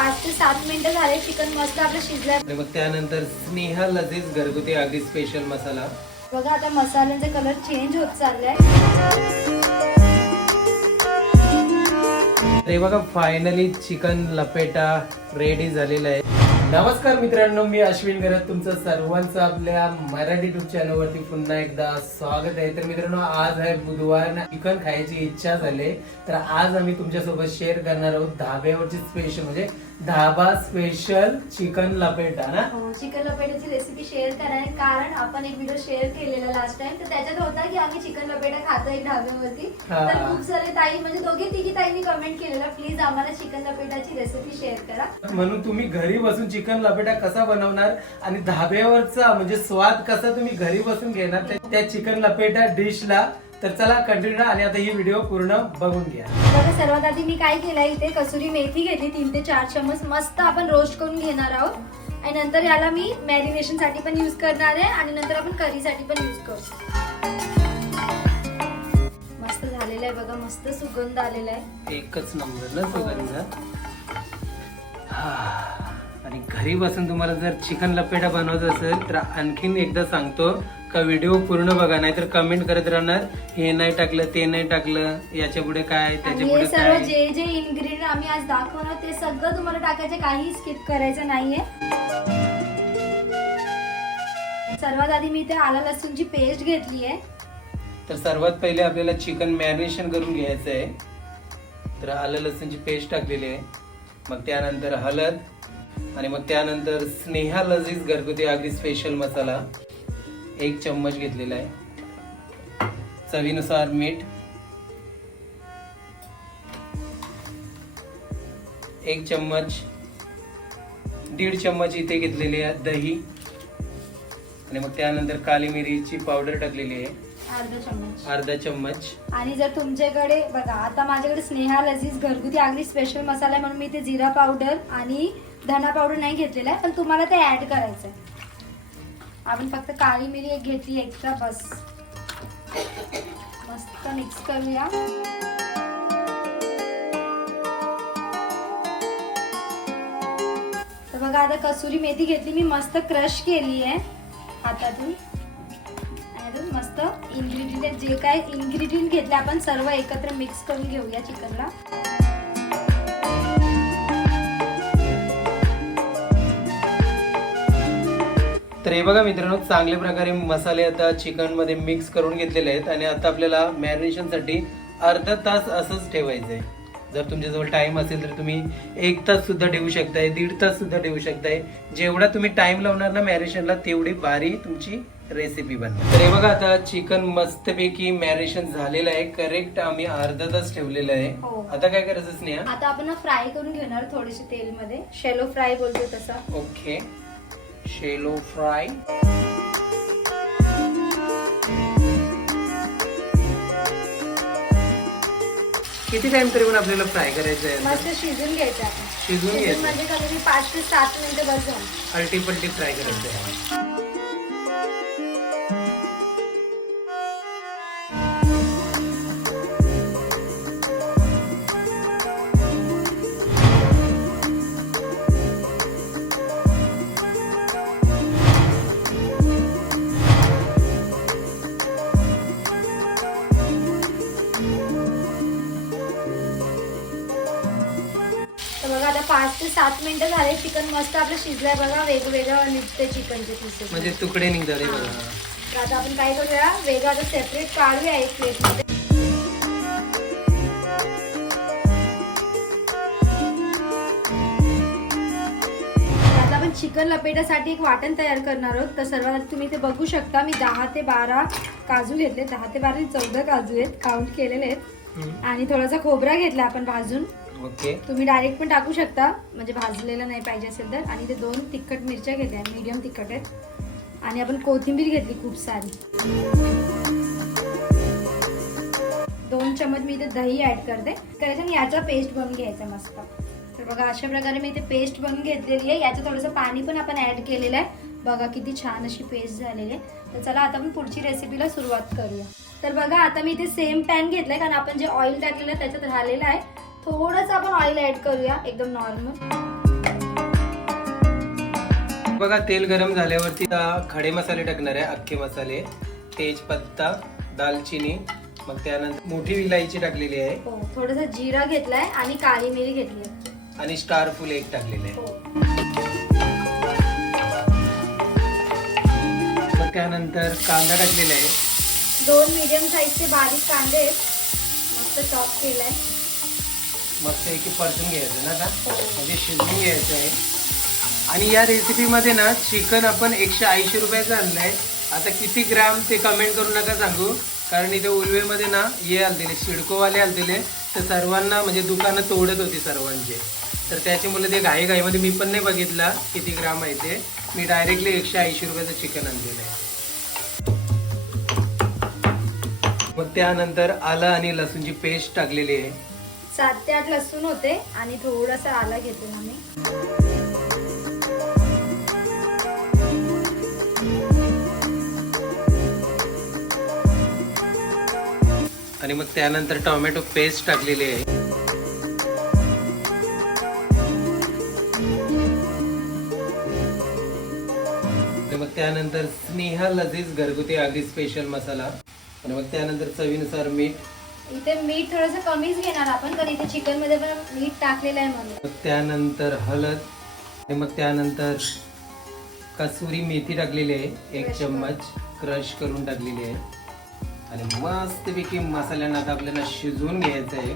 पाच ते सात मिनिटं झाले चिकन मस्त आपलं शिजलंय. आणि मग त्यानंतर स्नेहा लजीज घरगुती आगरी स्पेशल मसाला. बघा आता मसाल्यांचे कलर चेंज होत चाललाय. ते बघा फायनली चिकन लपेटा रेडी झालेला आहे. नमस्कार मित्रांनो मी अश्विन गरत तुमचं सर्वांचं आपल्या मराठी युट्यूब चॅनल वरती पुन्हा एकदा स्वागत आहे. तर मित्रांनो आज आहे बुधवार. चिकन खायची इच्छा झाली तर आज आम्ही तुमच्यासोबत शेअर करणार आहोत. धाब्यावरची स्पेशल म्हणजे धाबा स्पेशल चिकन लपेटा ना? हो चिकन लपेट्याची रेसिपी शेअर करणार कारण आपण एक व्हिडिओ शेअर केलेला लास्ट टाइम तर त्याच्यात होता की आम्ही चिकन लपेटा खातो एक ढाब्यावरती. तर खूप सारे ताई म्हणजे दोघे तिघी ताईंनी कमेंट केलेला. प्लीज आम्हाला चिकन लपेटाची रेसिपी शेअर करा. म्हणून तुम्ही घरी बसून चिकन लपेटा कसा बनवणार आणि धाब्यावरचा म्हणजे स्वाद कसा तुम्ही घरी बसून घेणार त्या- त्या चिकन लपेटा डिशला तर चला कंटिन्यू आणि आता ही व्हिडिओ पूर्ण बघून घ्या. बघा सर्वात आधी मी काय केलंय इथे कसुरी मेथी घेतली तीन ते चार चमच मस्त आपण रोस्ट करून घेणार आहोत. आणि नंतर याला मी मॅरिनेशनसाठी पण युज करणार आहे आणि नंतर आपण करीसाठी पण युज करू मस्त झालेलं आहे बघा मस्त सुगंध आलेला आहे. एकच नंबर ना सुगंध. आणि घरी बसून तुम्हाला जर चिकन लपेटा बनवायचं असेल तर आणखीन एकदा सांगतो का व्हिडिओ पूर्ण बघा नाहीतर कमेंट करत राहणार हे नाही टाकलं ते नाही टाकलं याच्यापुढे काय त्याच्या पुढे सर्व काय? जे जे इन्ग्रेडियंट आम्ही आज दाखवणार ते सगळं तुम्हाला टाकायचे काही स्किप करायचं नाहीये. सर्वात आधी मी इथे आला लसूणची पेस्ट घेतली आहे तर सर्वात पहिले आपल्याला चिकन मॅरिनेशन करून घ्यायचं आहे तर आलं लसूणची पेस्ट टाकलेली आहे. मग त्यानंतर हळद आणि मग त्यानंतर स्नेहा लजीज घरगुती आगरी स्पेशल मसाला. एक चम्मच घेतलेला आहे. चवीनुसार मीठ. एक चम्मच. दीड चम्मच इथे घेतलेली आहे दही. आणि मग त्यानंतर काली मिरीची पावडर टाकलेली आहे. अर्धा चम्मच. अर्धा चम्मच. आणि जर तुमच्याकडे बघा आता माझ्याकडे स्नेहा लजीज घरगुती आगरी स्पेशल मसाला आहे म्हणून मी इथे जिरा पावडर आणि धना पावडर नाही घेतलेला आहे पण तुम्हाला ते ऍड करायचं आहे. आपण फक्त काळी मिरी एक घेतली एक्स्ट्रा बस. मस्त मिक्स करूया. तर बघा आता कसुरी मेथी घेतली मी मस्त क्रश केली आहे हातातून. आणि अजून मस्त इन्ग्रेडियंट जे काय इन्ग्रेडियंट घेतले आपण सर्व एकत्र मिक्स करून घेऊया चिकनला. तर हे बघा मित्रांनो चांगल्या प्रकारे मसाले आता चिकनमध्ये मिक्स करून घेतलेले आहेत आणि आता आपल्याला मॅरिनेशनसाठी अर्धा तास असंच ठेवायचंय. जर तुमच्याजवळ टाइम असेल तर तुम्ही एक तास सुद्धा ठेवू शकताय दीड तास सुद्धा ठेवू शकताय. जेवढा तुम्ही टाइम लावणार ना मॅरिनेशनला तेवढी भारी तुमची रेसिपी बनणार तर हे बघा आता चिकन मस्तपैकी मॅरिनेशन झालेलं आहे. करेक्ट आम्ही अर्धा तास ठेवलेलं आहे. हो. आता काय करायचं स्नेहा? आता आपण फ्राय करून घेणार थोडेसे तेलमध्ये. शेलो फ्राय बोलतो तसा. ओके शेलो फ्राय किती टाइम तरी पण आपल्याला फ्राय करायचं आहे मस्त शिजून घ्यायचं आपण शिजून घ्यायचं. म्हणजे कधी पाच ते सात मिनिटं बस झाली. अल्टी पलटी फ्राय करायचं आहे. सात मिनिटं झाले चिकन मस्त आपलं शिजलंय बघा वेगवेगळं निघते चिकनचे पीसेस म्हणजे तुकडे निघतात हे. बघा. तर आता आपण काय करूया वेगळं आता सेपरेट काढूया एक प्लेटमध्ये आता आपण चिकन लपेटासाठी एक वाटण तयार करणार आहोत तर सर्वात आधी तुम्ही ते बघू शकता मी दहा ते बारा काजू घेतले दहा ते बारा चौदा काजू आहेत काउंट केलेले आहेत. आणि थोडासा खोबरा घेतला आपण भाजून ओके. तुम्ही डायरेक्ट पण टाकू शकता. म्हणजे भाजलेलं नाही पाहिजे असेल तर. आणि ते दोन तिखट मिरच्या घेतल्या मीडियम तिखट आहेत. आणि आपण कोथिंबीर घेतली खूप सारी. दोन चमच मी इथे दही ऍड करते. करायचं आणि याचा पेस्ट बनवून घ्यायचा मस्त. तर बघा अशा प्रकारे मी इथे पेस्ट बनवून घेतलेली आहे. याचं थोडंसं पाणी पण आपण ऍड केलेलं आहे. बघा किती छान अशी पेस्ट झालेली आहे. तर चला आता आपण पुढची रेसिपीला सुरुवात करूया. तर बघा आता मी इथे सेम पॅन घेतलाय. कारण आपण जे ऑइल टाकलेलं आहे त्याच्यात राहिलेलं आहे. थोडंसं आपण ऑइल ऍड करूया एकदम नॉर्मल बघा तेल गरम झाल्यावरती खडे मसाले टाकणार आहे अख्खे मसाले. तेजपत्ता दालचिनी मग त्यानंतर मोठी विलायची टाकलेली आहे. हो थोडस जिरा घेतलाय आणि काळी मिरी घेतली आणि स्टार फुल एक टाकलेले आहे. हो. मग त्यानंतर कांदा टाकलेला आहे. दोन मीडियम साईजचे बारीक कांदे आहेत. मस्त चॉप केलाय. मस्त एक परतून घ्यायचं ना आता. हो. म्हणजे शिजवून घ्यायचं आहे. आणि या रेसिपीमध्ये ना चिकन आपण एकशे ऐंशी रुपयाचं आणलं आहे आता किती ग्राम ते कमेंट करू नका सांगू. कारण इथे उलवेमध्ये ना हे आलतेले शिडकोवाले आलतेले. तर सर्वांना म्हणजे दुकानं तोडत होती सर्वांचे. तर त्याच्यामुळे ते घाई घाईमध्ये मी पण नाही बघितला किती ग्राम आहे ते. मी डायरेक्टली एकशे ऐंशी रुपयाचं चिकन आणलेलं आहे. मग त्यानंतर आलं आणि लसूणची पेस्ट टाकलेली आहे. सात ते आठ लसूण होते आणि थोडासा आला घेतला आम्ही. आणि मग त्यानंतर टोमॅटो पेस्ट टाकलेली आहे. मग त्यानंतर स्नेहा लजीज घरगुती आगरी स्पेशल मसाला. आणि मग त्यानंतर चवीनुसार मीठ इथे मीठ थोडंसं कमीच घेणार आपण कारण इथे चिकनमध्ये पण मीठ टाकलेलं आहे म्हणून. मग त्यानंतर हळद आणि मग त्यानंतर कसुरी मेथी टाकलेली आहे एक Crush चम्मच क्रश करून टाकलेली आहे. आणि मस्तपैकी मसाल्यांना आता आपल्याला शिजवून घ्यायचं आहे.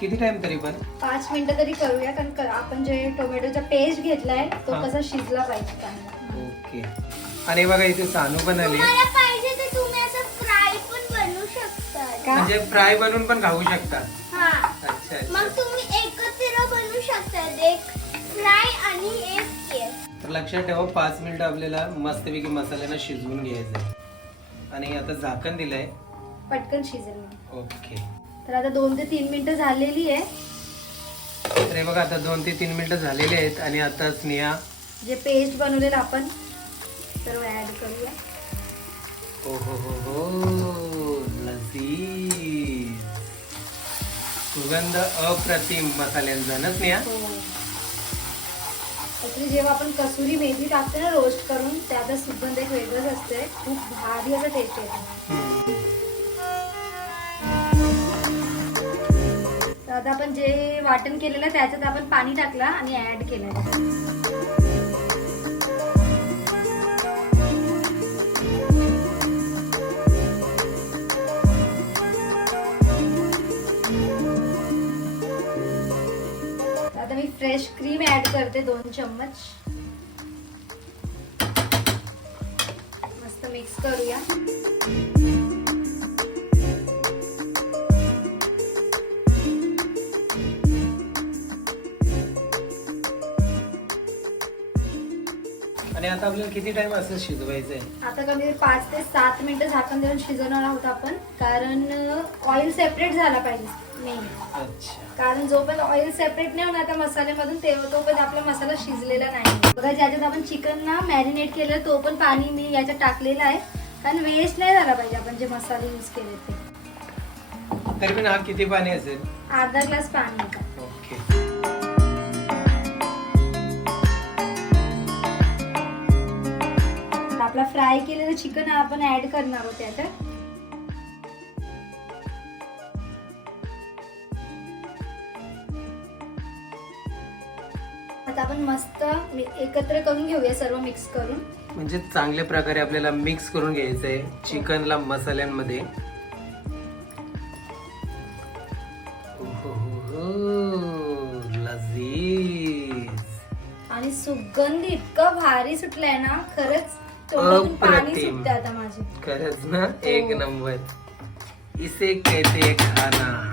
किती टाइम तरी पण? पाच मिनिटं तरी करूया कारण क- आपण जे टोमॅटोचा पेस्ट घेतलाय तो हा. कसा शिजला पाहिजे चांगला ओके. आणि बघा इथे सानू पण आली. का? म्हणजे फ्राय बनवून पण खाऊ शकतात हा. अच्छा अच्छा. मग तुम्ही एकत्र बनवू शकता एक फ्राय आणि एक तर लक्षात ठेवा पाच मिनिटं आपल्याला मस्तपैकी मसाल्यांना शिजवून घ्यायचं आहे आणि आता झाकण दिलंय. पटकन शिजेल. ओके. तर आता दोन ते तीन मिनिटं झालेली आहे. तर हे बघा आता दोन ते तीन मिनिटं झालेली आहेत आणि आता स्नेहा जे पेस्ट बनवलेलं आपण सर्व ऍड करूया. हो हो हो हो. लजीज सुगंध अप्रतिम मसाल्यांचा ना स्नेहा? हो. जेव्हा आपण कसुरी मेथी टाकते ना रोस्ट करून त्याचा सुगंध एक वेगळंच असते. खूप भारी असं टेस्ट येतो. हम्म. तर आता आपण जे वाटण केलेलं त्याच्यात आपण पाणी टाकलं आणि ऍड केलं फ्रेश क्रीम ऍड करते दोन चम्मच. मस्त मिक्स करूया. आणि आता आपल्याला किती टाइम असं शिजवायचं आहे आता कमी पाच ते सात मिनिटं झाकण देऊन शिजवणार आहोत आपण कारण ऑइल सेपरेट झाला पाहिजे. मेन अच्छा. कारण जोपर्यंत ऑइल सेपरेट नाही होणार त्या मसाल्यामधून ते तोपर्यंत आपला मसाला शिजलेला नाही. बघा ज्याच्यात आपण चिकन ना मॅरिनेट केलं तो पण पाणी मी याच्यात टाकलेलं आहे. कारण वेस्ट नाही झाला पाहिजे आपण जे मसाले यूज केले ते. तरी पण हा किती पाणी असेल? अर्धा ग्लास पाणी. ओके. आपला फ्राय केलेलं चिकन आपण ऍड करणार आहोत त्याच्यात. आता आपण मस्त एकत्र करून घेऊया सर्व मिक्स करून. म्हणजे चांगल्या प्रकारे आपल्याला मिक्स करून घ्यायचं आहे चिकनला मसाल्यांमध्ये. आणि सुगंध इतकं भारी सुटलाय ना खरंच तोंडातून पाणी अप्रतिम. सुटते आता माझे. खरंच ना? एक नंबर. इसे कहते खाना.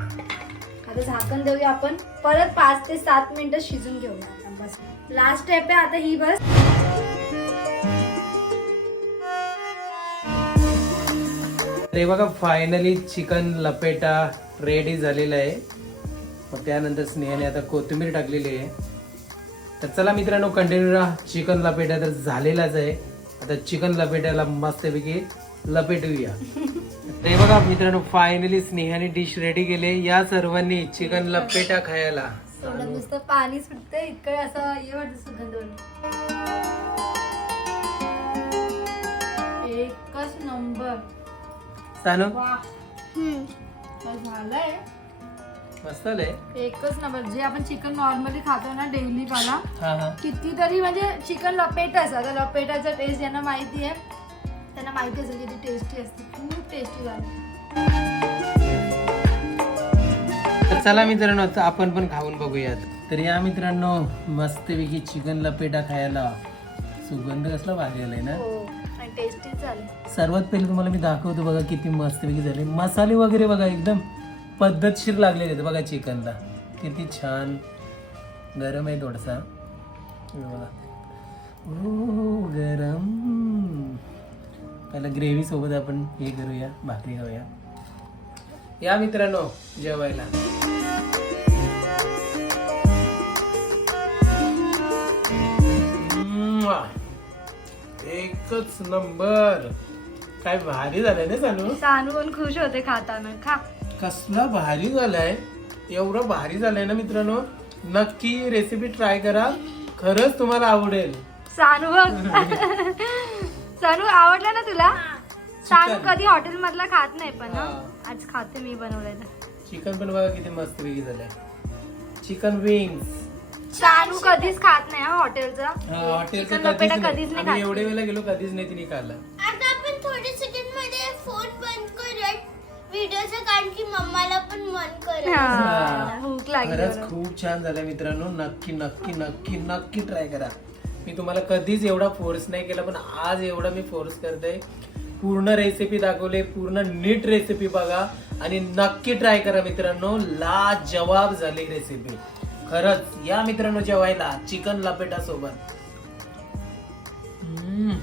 आता झाकण देऊया आपण. परत पाच ते सात मिनिटं शिजून घेऊया. बस. लास्ट स्टेप आहे आता ही बस. ते बघा फायनली चिकन लपेटा रेडी झालेला आहे. मग त्यानंतर स्नेहाने आता कोथिंबीर टाकलेली आहे. तर चला मित्रांनो कंटिन्यू चिकन लपेटा तर झालेलाच आहे. आता चिकन लपेट्याला मस्तपैकी लपेटूया. हे बघा मित्रांनो फायनली स्नेहाने डिश रेडी केले. या सर्वांनी चिकन लपेटा खायला. नुसतं पाणी सुटतंय इतकं असं हे वाटतं सुगंध एकच नंबर सानू? मस्त एकच नंबर जे आपण चिकन नॉर्मली खातो ना डेली पाला कितीतरी म्हणजे चिकन लपेटायचं आता लपेटाचा टेस्ट यांना माहिती आहे त्यांना माहिती असेल किती टेस्टी असते. खूप टेस्टी झाली. तर चला मित्रांनो आपण पण खाऊन बघूयात. तर या मित्रांनो मस्तपैकी चिकन लपेटा खायला सुगंध कसला भारी आलाय ना? हो टेस्टी झाले. सर्वात पहिले तुम्हाला मी दाखवतो बघा किती मस्तपैकी झाले. मसाले वगैरे बघा एकदम पद्धतशीर लागलेले आहेत बघा चिकनला किती छान. गरम आहे थोडासा. हे बघा गरम. पहिला ग्रेव्ही सोबत आपण हे करूया भाकरी खाऊया. या मित्रांनो जेवायला. एकच नंबर. काय भारी झालंय ना चालू सानू पण खुश होते खाताना. खा. कसला भारी झालाय. एवढं भारी झालंय ना मित्रांनो. नक्की रेसिपी ट्राय करा. खरंच तुम्हाला आवडेल. सानू बघ. सानू आवडला ना तुला? चिकन. कधी हॉटेल मधला खात नाही पण हं? हा. आज खाते मी बनवलेलं चिकन पण बघा किती मस्त वेगळी झालंय. चिकन विंग्स सानू कधीच खात नाही हा हॉटेलचा? हॉटेलचं चिकन लपेटा कधीच नाही. खात. एवढे वेळेला गेलो कधीच नाही तिने खाल्लं. आता आपण थोडे सेकंडमध्ये फोन बंद करूयात. व्हिडिओचं कारण की मम्माला पण मन करेल हा, भूक लागली खरंच बरं. खूप छान झालं मित्रांनो. नक्की नक्की नक्की नक्की ट्राय करा. मी तुम्हाला कधीच एवढा फोर्स नाही केला पण आज एवढा मी फोर्स करते पूर्ण रेसिपी दाखवले पूर्ण नीट रेसिपी बघा आणि नक्की ट्राय करा मित्रांनो. ला जवाब झाली रेसिपी खरंच या मित्रांनो जेवायला चिकन लपेटा सोबत हम्म.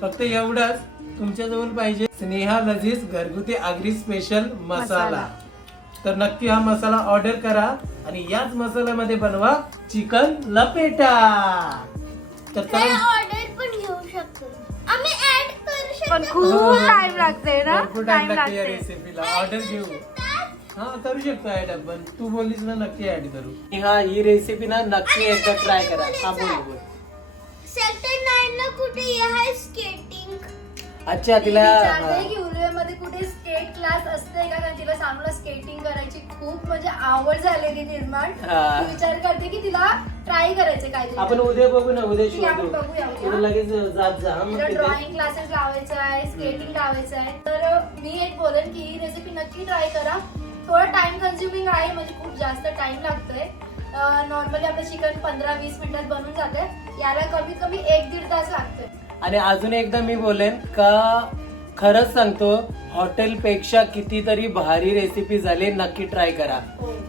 फक्त एवढंच तुमच्याजवळ पाहिजे. स्नेहा लजीज घरगुती आगरी स्पेशल मसाला मसाला. तर नक्की हा मसाला ऑर्डर करा आणि याच मसाल्यामध्ये बनवा चिकन लपेटा. तर ऑर्डर पण घेऊ शकतो. आम्ही ऍड करू पण शकतो खूप. टाइम लागते ना? भरपूर टाइम टाइम लागते या लागते रेसिपीला ऑर्डर घेऊ. हा करू शकतो ऍड आपण तू बोललीस ना नक्की ऍड करू. हा ही रेसिपी ना नक्की एकदा ट्राय करा. हा बोल बोल. सेक्टर नाईन ला कुठे आहे स्केटिंग अच्छा तिला कुठे क्लास असते का कारण तिला चांगलं स्केटिंग करायची खूप म्हणजे आवड झालेली निर्माण. हा. ती विचार करते की तिला ट्राय करायचं काहीतरी. आपण उद्या बघू ना उद्या ठीक आहे, आपण शोधू बघूया उद्या. तू लगेच जात जा मग तिला तिथे. ड्रॉइंग क्लासेस लावायचा आहे स्केटिंग लावायचं आहे तर मी एक बोलेन की ही रेसिपी नक्की ट्राय करा. थोडं टाइम कन्झ्युमिंग आहे म्हणजे खूप जास्त टाइम लागतोय. नॉर्मली आपलं चिकन पंधरा वीस मिनिटात बनून जाते. याला कमीत कमी एक दीड तास लागतोय. आणि अजून एकदा मी बोलेन का खरंच सांगतो हॉटेल पेक्षा कितीतरी भारी रेसिपी झाली नक्की ट्राय करा.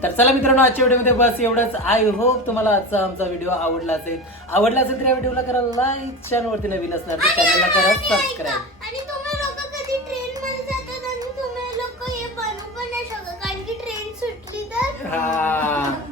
तर चला मित्रांनो आजच्या व्हिडिओमध्ये बस एवढंच. आय होप तुम्हाला आजचा आमचा व्हिडिओ आवडला असेल. आवडला असेल तर या व्हिडिओला करा लाईक चॅनलवरती नवीन असणार तर चॅनलला करा सबस्क्राईब आणि तुम्ही लोक कधी ट्रेन मध्ये जातात आणि तुम्ही लोक हे बनवू पण नाही शकत. कारण की ट्रेन सुटली तर हा.